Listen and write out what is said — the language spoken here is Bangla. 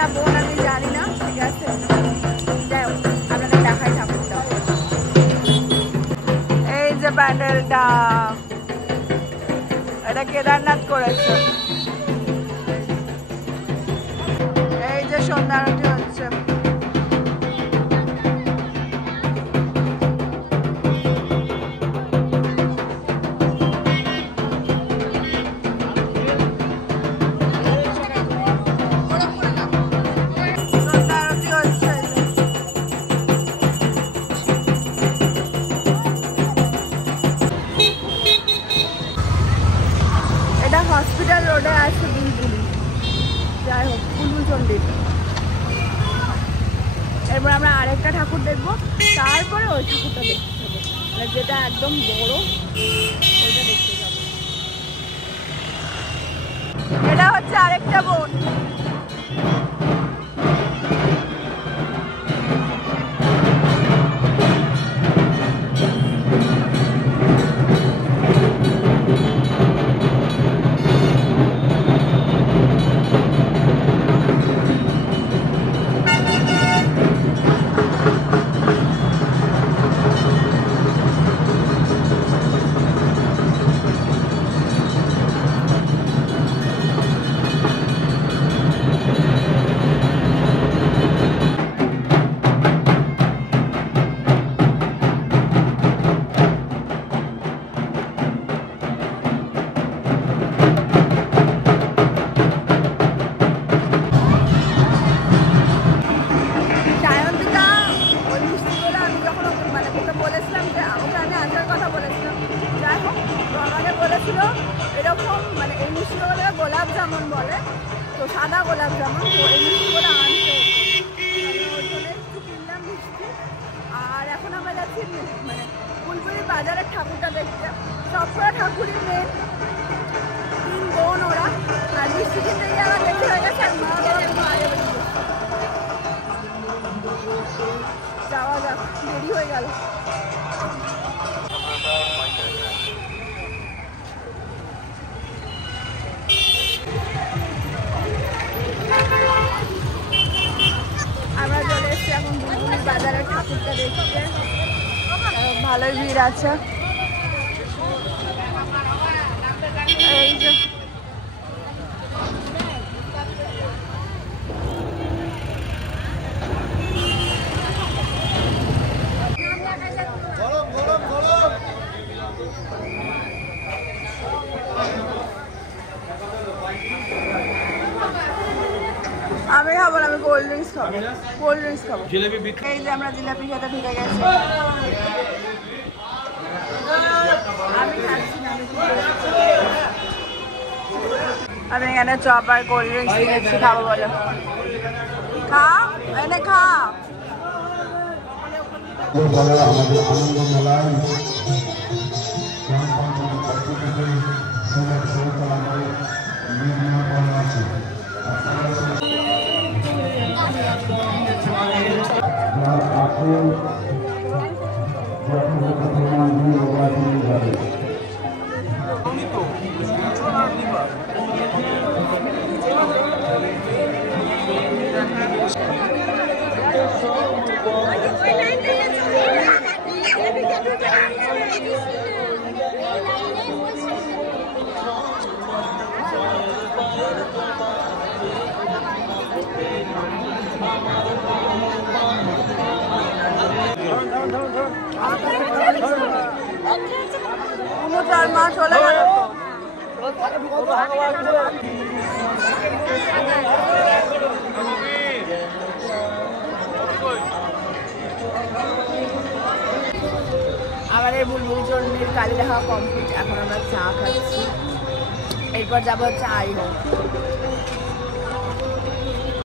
না বোন আমি জানি না, ঠিক আছে। যাই হোক আপনাদের দেখাই ঠাকুরটা। এই যে প্যান্ডেলটা, এটা কেদারনাথ করেছে। এই যে সন্ধ্যা আরতি হচ্ছে। এটা হসপিটাল রোডে আছে বুলবুলি, যাই হোক বুলবুল চন্ডীর। এরপর আমরা আরেকটা ঠাকুর দেখবো, তারপরে ওই ঠাকুরটা দেখতে হবে, মানে যেটা একদম বড় ওইটা দেখতে যাবো। এটা হচ্ছে আরেকটা বোন। এরকম মানে এই মিষ্টিগুলো গোলাপ জামুন বলে, তো সাদা গোলাপ জামুন, তো এই মিষ্টিগুলো আনতে ওই জন্য একটু কিনলাম মিষ্টি। আর এখন আমরা যাচ্ছি মানে বুলবুলি বাজারের ঠাকুরটা দেখতে। সবকটা ঠাকুরই মেন, 3 বোন ওরা, আর মিষ্টি কিনতে গিয়ে আবার দেখতে হয়ে গেছে আর মা বাবা একটু আগে বেরিয়ে যাওয়া যাক, দেরি হয়ে গেল। আমরা চলে এসেছি এখন বুলবুলি বাজারের ঠাকুরটা দেখতে, ভালোই ভিড় আছে। এই যে আমি খাবো না, আমি কোল্ড ড্রিঙ্কস খাবো, কোল্ড ড্রিঙ্কস খাবো। এই যে আমরা জিলাপি খেতে ঢুকে গেছি। আমি খাচ্ছি না, আমি এখানে চপ আর কোল্ড ড্রিঙ্কস নিয়েছি খাবো বলে। খা এনে খা। মা চলে গেল। আমাদের বুলবুলি চন্ডীর কালী দেখা কমপ্লিট, এখন আমরা চা খাচ্ছি, এরপর যাবো হচ্ছে আই হোম।